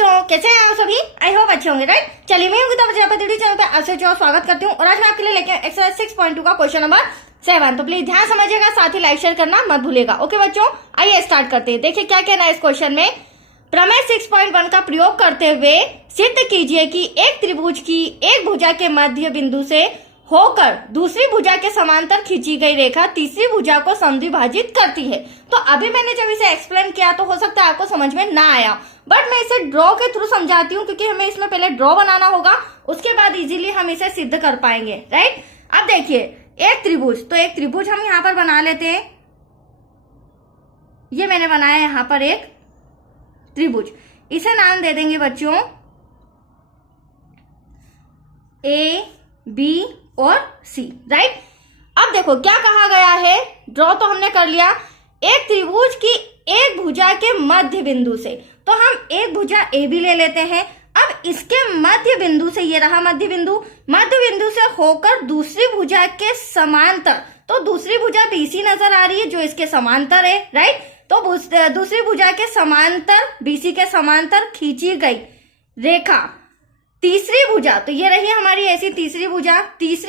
बच्चों, कैसे हैं आप सभी? आई होप अच्छे होंगे, राइट। चलिए, मैं हूं प्रजापति चैनल पे आपसे जो स्वागत करती हूँ और आज मैं आपके लिए लेके एक्सरसाइज 6.2 का क्वेश्चन नंबर 7। तो प्लीज ध्यान समझिएगा, साथ ही लाइक शेयर करना मत भूलिएगा। ओके बच्चों, आइए स्टार्ट करते हैं। देखिए क्या कहना है इस क्वेश्चन में। प्रमेय 6.1 का प्रयोग करते हुए सिद्ध कीजिए कि एक त्रिभुज की एक भुजा के मध्य बिंदु से होकर दूसरी भुजा के समांतर खींची गई रेखा तीसरी भुजा को समद्विभाजित करती है। तो अभी मैंने जब इसे एक्सप्लेन किया तो हो सकता है आपको समझ में ना आया, बट मैं इसे ड्रॉ के थ्रू समझाती हूँ क्योंकि हमें इसमें पहले ड्रॉ बनाना होगा, उसके बाद इजीली हम इसे सिद्ध कर पाएंगे, राइट। अब देखिए एक त्रिभुज, तो एक त्रिभुज हम यहाँ पर बना लेते हैं। ये मैंने बनाया यहाँ पर एक त्रिभुज, इसे नाम दे देंगे बच्चों ए बी और सी, राइट। अब देखो क्या कहा गया है, ड्रॉ तो हमने कर लिया। एक त्रिभुज की एक भुजा के मध्य बिंदु से, तो हम एक भुजा ए बी ले लेते हैं। अब इसके मध्य बिंदु से, ये रहा मध्य बिंदु से होकर दूसरी भुजा के समांतर, तो दूसरी भुजा बीसी नजर आ रही है जो इसके समांतर है, राइट। तो दूसरी भुजा के समांतर, बीसी के समांतर खींची गई रेखा तीसरी भुजा, तो ये रही हमारी ऐसी तीसरी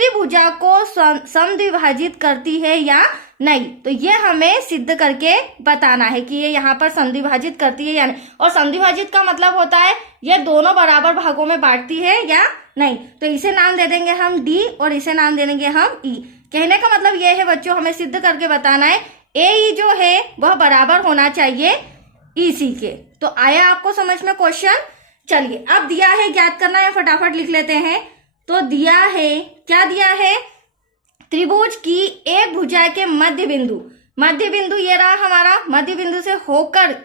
भुजा को समद्विभाजित करती है या नहीं। तो ये हमें सिद्ध करके बताना है कि ये यहाँ पर समद्विभाजित करती है या नहीं। और समद्विभाजित का मतलब होता है ये दोनों बराबर भागों में बांटती है या नहीं। तो इसे नाम दे देंगे हम डी और इसे नाम दे देंगे हम ई। कहने का मतलब ये है बच्चों, हमें सिद्ध करके बताना है ए ई जो है वह बराबर होना चाहिए ई सी के। तो आया आपको समझ में क्वेश्चन? चलिए अब दिया है, ज्ञात करना है, फटाफट लिख लेते हैं। तो दिया है, क्या दिया है, त्रिभुज की एक भुजा के मध्य बिंदु ये रहा हमारा, मध्य बिंदु से होकर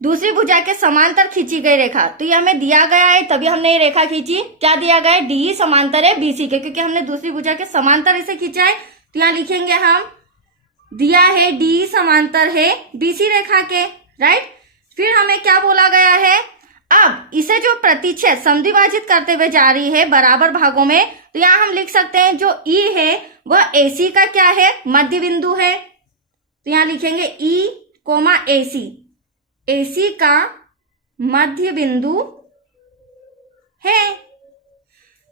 दूसरी भुजा के समांतर खींची गई रेखा। तो ये हमें दिया गया है तभी हमने ये रेखा खींची। क्या दिया गया है, डी समांतर है बीसी के, क्योंकि हमने दूसरी भुजा के समांतर इसे खींचा है। तो यहाँ लिखेंगे हम, दिया है डी समांतर है बीसी रेखा के, राइट। फिर हमें क्या बोला गया है, अब इसे जो प्रतिच्छेद समद्विभाजित करते हुए जा रही है बराबर भागों में, तो यहां हम लिख सकते हैं जो ई है वह एसी का क्या है, मध्य बिंदु है। तो यहां लिखेंगे ई कोमा एसी, एसी का मध्य बिंदु है।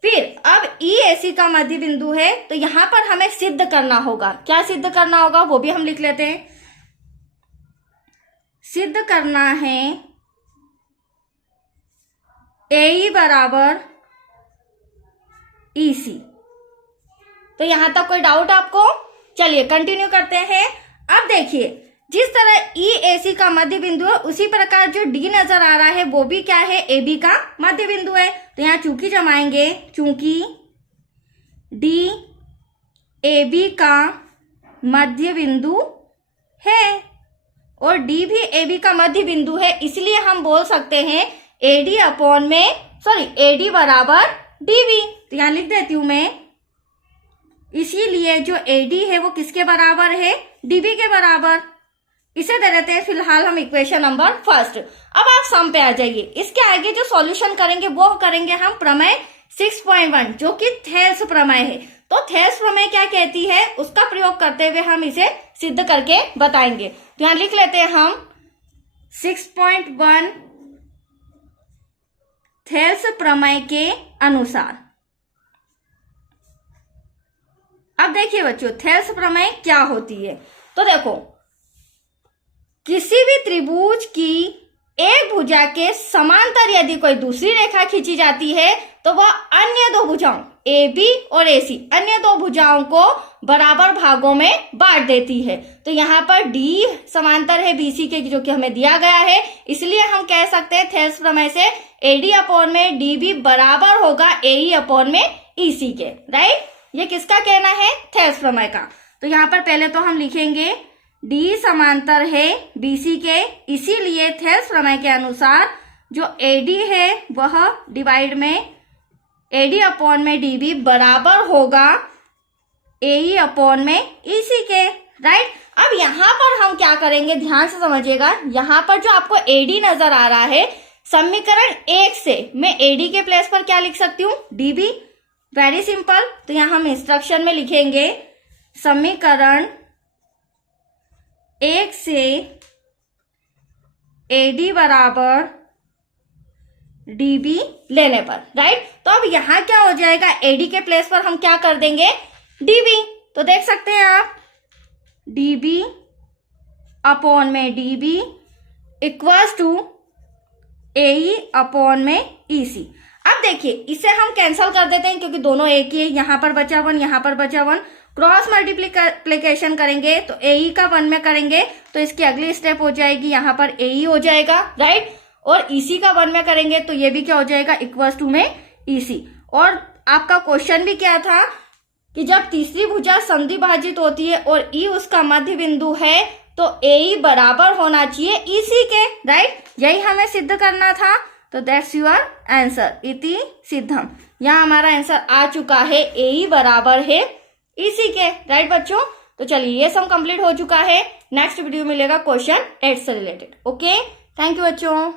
फिर अब ई एसी का मध्य बिंदु है, तो यहां पर हमें सिद्ध करना होगा। क्या सिद्ध करना होगा वो भी हम लिख लेते हैं। सिद्ध करना है ए बराबर ई सी। तो यहां तक कोई डाउट आपको? चलिए कंटिन्यू करते हैं। अब देखिए जिस तरह ई ए सी का मध्य बिंदु है उसी प्रकार जो डी नजर आ रहा है वो भी क्या है, ए बी का मध्य बिंदु है। तो यहां चूंकि जमाएंगे, चूंकि डी ए बी का मध्य बिंदु है और डी भी ए बी का मध्य बिंदु है, इसलिए हम बोल सकते हैं एडी अपॉन में, सॉरी एडी बराबर डीबी। तो यहां लिख देती हूं मैं, इसीलिए जो एडी है वो किसके बराबर है, डीबी के बराबर। इसे दे देते हैं फिलहाल हम इक्वेशन नंबर फर्स्ट। अब आप सम पे आ जाइए। इसके आगे जो सॉल्यूशन करेंगे वो करेंगे हम प्रमेय 6.1 जो कि थेल्स प्रमेय है। तो थेल्स प्रमेय क्या कहती है उसका प्रयोग करते हुए हम इसे सिद्ध करके बताएंगे। तो यहां लिख लेते हैं हम 6.1 थेल्स प्रमेय के अनुसार। अब देखिए बच्चों थेल्स प्रमेय क्या होती है। तो देखो किसी भी त्रिभुज की एक भुजा के समांतर यदि कोई दूसरी रेखा खींची जाती है तो वह अन्य दो भुजाओं ए बी और ए सी, अन्य दो भुजाओं को बराबर भागों में बांट देती है। तो यहाँ पर डी समांतर है बीसी के जो कि हमें दिया गया है, इसलिए हम कह सकते हैं थेल्स प्रमेय से एडी अपॉन में डी बी बराबर होगा एई अपॉन में ईसी के, राइट। ये किसका कहना है, थेल्स प्रमेय का। तो यहाँ पर पहले तो हम लिखेंगे डी समांतर है बीसी के, इसीलिए थेल्स प्रमेय के अनुसार जो एडी है वह डिवाइड में एडी अपॉन में डीबी बराबर होगा एई अपॉन में ईसी के, राइट। अब यहाँ पर हम क्या करेंगे, ध्यान से समझिएगा। यहाँ पर जो आपको एडी नजर आ रहा है, समीकरण 1 से मैं एडी के प्लेस पर क्या लिख सकती हूँ, डीबी। Very simple. तो यहाँ हम इंस्ट्रक्शन में लिखेंगे समीकरण 1 से एडी बराबर डीबी लेने पर, राइट। तो अब यहाँ क्या हो जाएगा, एडी के प्लेस पर हम क्या कर देंगे, डीबी। तो देख सकते हैं आप, डीबी अपॉन में DB equals to AE upon में ईसी। अब देखिए इसे हम कैंसल कर देते हैं क्योंकि दोनों एक ही है, यहाँ पर बचा 1, यहाँ पर बचा 1, क्रॉस मल्टीप्लिकेशन करेंगे तो एई का 1 में करेंगे तो इसकी अगली स्टेप हो जाएगी, यहाँ पर एई हो जाएगा, राइट। और ईसी का 1 में करेंगे तो ये भी क्या हो जाएगा, इक्वल्स टू में ईसी। और आपका क्वेश्चन भी क्या था कि जब तीसरी भुजा संधिभाजित होती है और ई उसका मध्य बिंदु है तो एई बराबर होना चाहिए ईसी के, राइट। यही हमें सिद्ध करना था। तो दैट्स योर आंसर, इति सिद्धम। यहाँ हमारा आंसर आ चुका है, एई बराबर है ईसी के, राइट बच्चों। तो चलिए ये सम कंप्लीट हो चुका है। नेक्स्ट वीडियो मिलेगा क्वेश्चन 8 से रिलेटेड। ओके, थैंक यू बच्चों।